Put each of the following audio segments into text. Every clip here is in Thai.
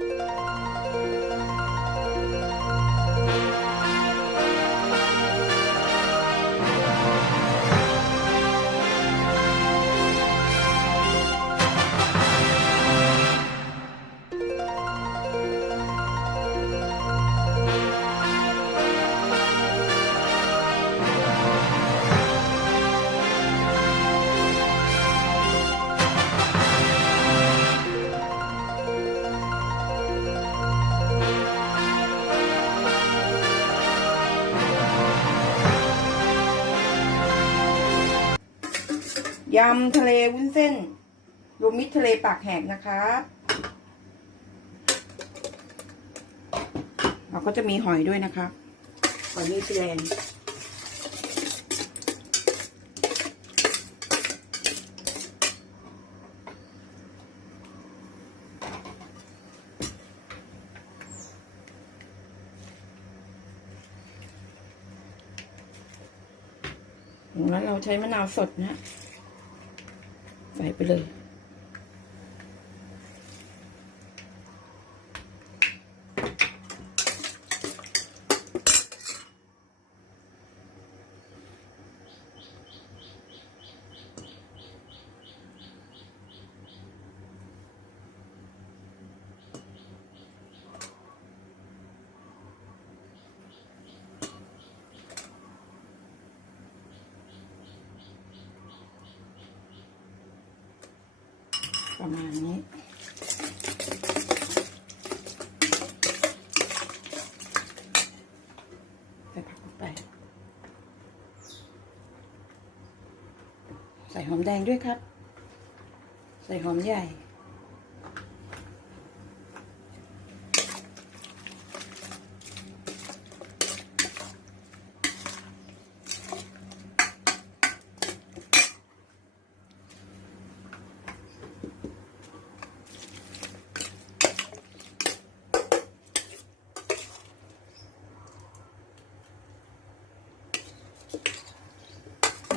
Música ยำทะเลวุ้นเส้นรวมมิตรทะเลปากแหกนะครับเราก็จะมีหอยด้วยนะครับหอยนิวซีแลนด์แล้วเราใช้มะนาวสดนะ ใส่ไปเลย ประมาณนี้ใส่ผักลงไป ใส่หอมแดงด้วยครับ ใส่หอมใหญ่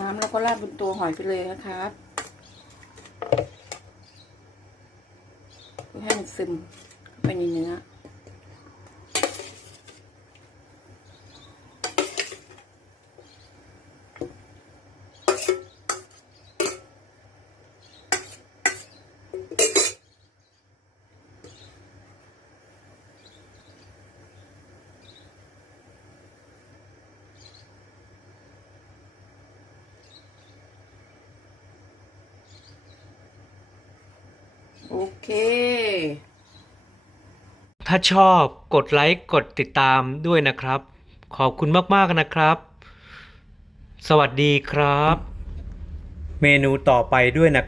น้ำแล้วก็ราดบนตัวหอยไปเลยนะครับเพื่อให้มันซึมเข้าไปในเนื้อ โอเค ถ้าชอบกดไลค์กดติดตามด้วยนะครับ ขอบคุณมากๆนะครับ สวัสดีครับ เมนูต่อไปด้วยนะ